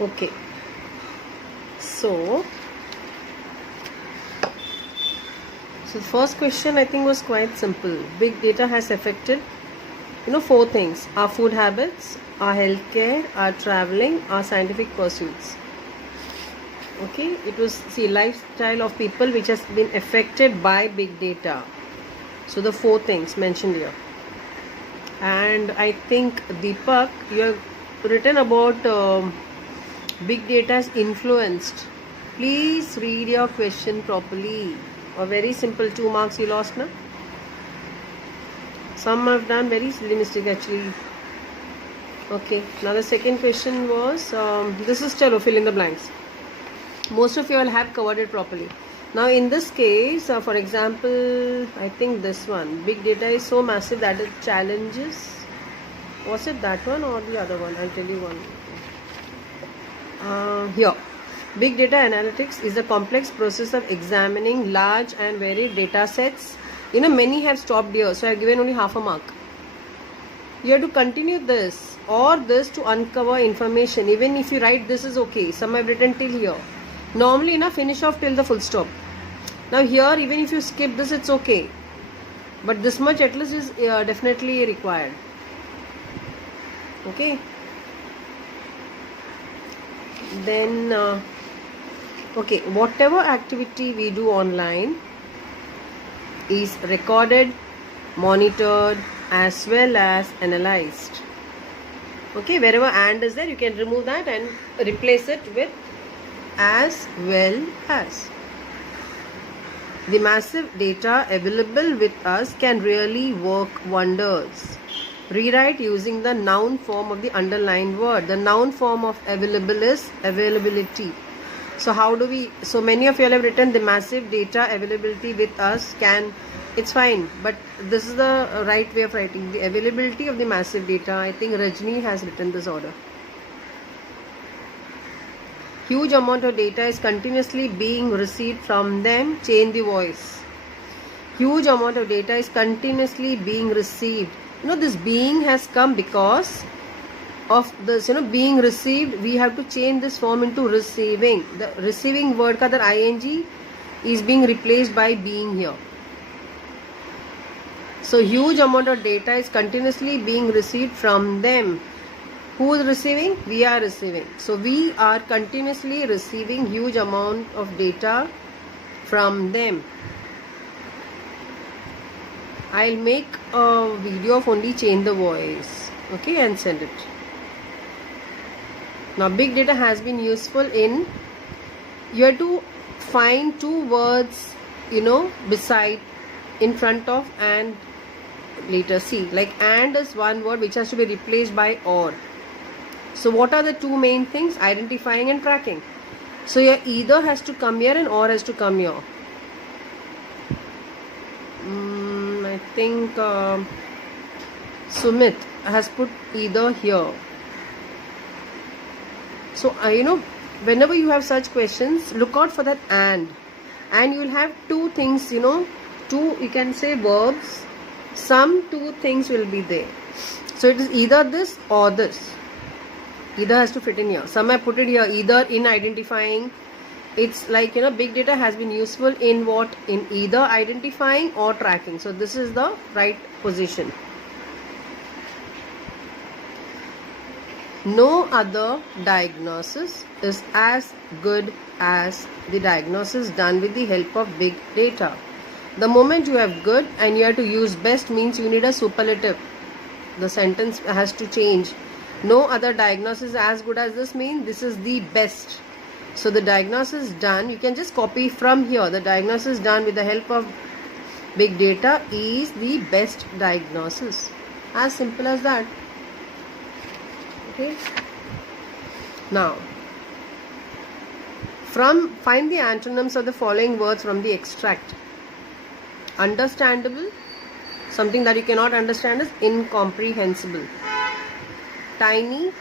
Okay, so the first question I think was quite simple. Big data has affected, four things: our food habits, our healthcare, our traveling, our scientific pursuits. Okay, it was lifestyle of people which has been affected by big data. So the four things mentioned here. And I think Deepak, you have written about big data has influenced. Please read your question properly. Or very simple, 2 marks you lost, na? Some have done very silly mistake actually. Okay, now the second question was, this is chalo, fill in the blanks. Most of you all have covered it properly. Now in this case, for example, I think this one, big data is so massive that it challenges. Was it that one or the other one? I'll tell you one. Here, big data analytics is a complex process of examining large and varied data sets. Many have stopped here, so I've given only half a mark. You have to continue this or this to uncover information. Even if you write this is okay. Some have written till here. Normally, finish off till the full stop. Now here, even if you skip this, it's okay. But this much at least is definitely required. Okay. Then, okay, whatever activity we do online is recorded, monitored, as well as analyzed. Okay, wherever and is there, you can remove that and replace it with as well as. The massive data available with us can really work wonders. Rewrite using the noun form of the underlined word. The noun form of available is availability. So how do we, so many of you all have written the massive data availability with us can, it's fine, but this is the right way of writing. The availability of the massive data, I think Rajni has written this order. Huge amount of data is continuously being received from them. Change the voice. Huge amount of data is continuously being received. This being has come because of this, being received. We have to change this form into receiving. The receiving word ka ing is being replaced by being here. So huge amount of data is continuously being received from them. Who is receiving? We are receiving. So we are continuously receiving huge amount of data from them. I'll make a video of only change the voice. Okay, and send it. Now big data has been useful in, you have to find two words, beside, in front of and later. See, like and is one word which has to be replaced by or. So what are the two main things? Identifying and tracking. So your either has to come here and or has to come here. I think Sumit has put either here. So whenever you have such questions, look out for that and you will have two things, two, you can say verbs, some two things will be there. So it is either this or this. Either has to fit in here. Some have put it here, either in identifying. It's like, big data has been useful in what? In either identifying or tracking. So this is the right position. No other diagnosis is as good as the diagnosis done with the help of big data. The moment you have good and you have to use best means you need a superlative. The sentence has to change. No other diagnosis as good as this means this is the best. So the diagnosis done, you can just copy from here. The diagnosis done with the help of big data is the best diagnosis. As simple as that. Okay. Now, find the antonyms of the following words from the extract. Understandable, something that you cannot understand is incomprehensible. Tiny,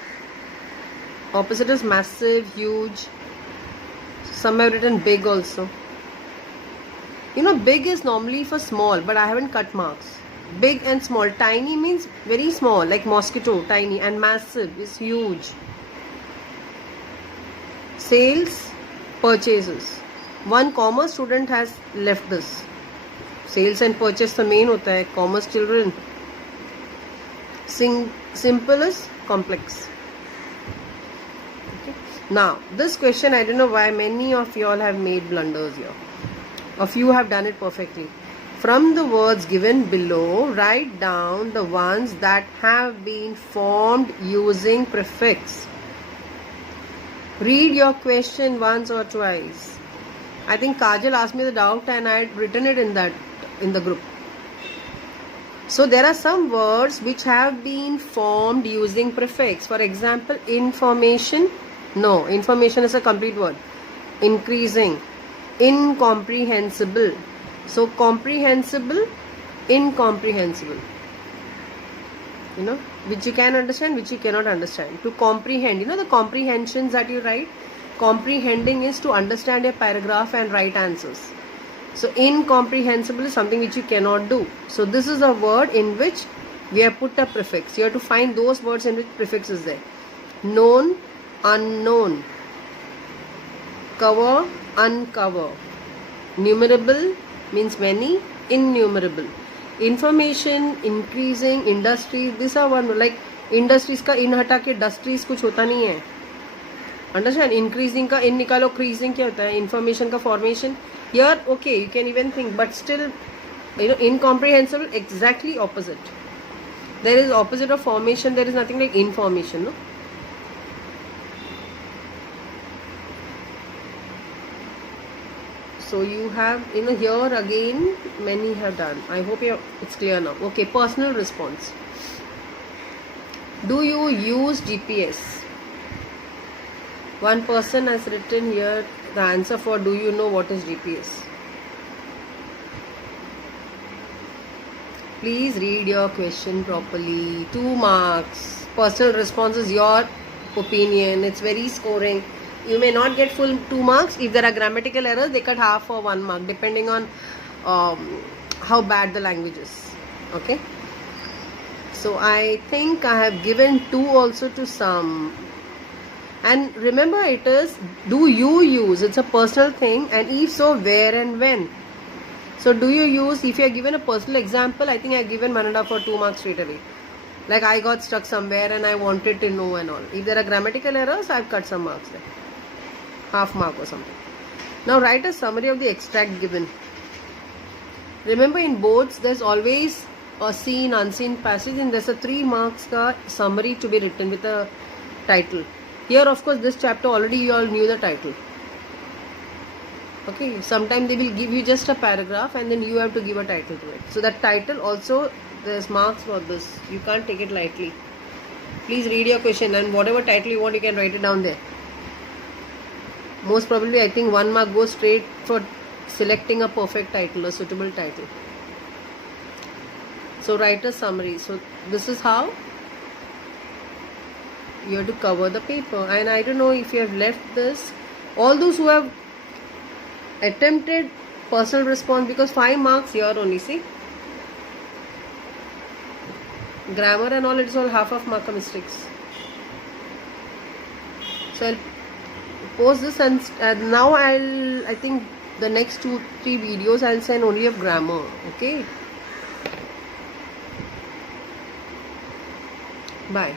opposite is massive, huge. Some have written big also. Big is normally for small, but I haven't cut marks. Big and small. Tiny means very small, like mosquito, tiny, and massive is huge. sales, purchases. One commerce student has left this. Sales and purchase तो main होता है. Commerce children. Simple is complex. Okay. Now this question, I don't know why many of you all have made blunders here. A few have done it perfectly. From the words given below, write down the ones that have been formed using prefix. Read your question once or twice. I think Kajal asked me the doubt and I had written it in the group. So there are some words which have been formed using prefix. For example, information. No, information is a complete word. Increasing. Incomprehensible. So comprehensible, incomprehensible. You know, which you can understand, which you cannot understand. To comprehend, you know the comprehensions that you write? Comprehending is to understand a paragraph and write answers. So incomprehensible is something which you cannot do. So this is a word in which we have put a prefix. You have to find those words in which prefix is there. Known, unknown. Cover, uncover. Numerable means many, innumerable. Information, increasing, industry, these are one, like industries का in हटा के industries कुछ होता नहीं है. Understand? Increasing का in निकालो, creasing क्या होता है? Information का formation. Here, okay, you can even think, but still, you know, incomprehensible, exactly opposite. There is opposite of formation, there is nothing like information, no? So you have, you know, here again many have done. I hope it's clear now. Okay, personal response. Do you use GPS? One person has written here the answer for do you know what is GPS? Please read your question properly. 2 marks. Personal response is your opinion. It's very scoring. You may not get full 2 marks. If there are grammatical errors, they cut half or 1 mark depending on how bad the language is. Okay. So I think I have given 2 also to some. And remember, it is do you use? It's a personal thing, and if so, where and when. So do you use? If you are given a personal example, I think I have given 1.5 or 2 marks straight away. Like I got stuck somewhere and I wanted to know and all. If there are grammatical errors, I have cut some marks there. Half mark or something. Now write a summary of the extract given. Remember, in boards there's always a seen, unseen passage, and there's a 3 marks ka summary to be written with a title. Here, of course, this chapter already you all knew the title. Okay, sometimes they will give you just a paragraph and then you have to give a title to it. So that title also, there's marks for this. You can't take it lightly. Please read your question, and whatever title you want, you can write it down there. Most probably, I think 1 mark goes straight for selecting a perfect title, a suitable title. So write a summary. So this is how you have to cover the paper. And I don't know if you have left this. All those who have attempted personal response, because 5 marks here only, see. Grammar and all, it's all half of mark mistakes. So I'll post this, and now I think the next 2-3 videos I'll send only of grammar. Okay. Bye.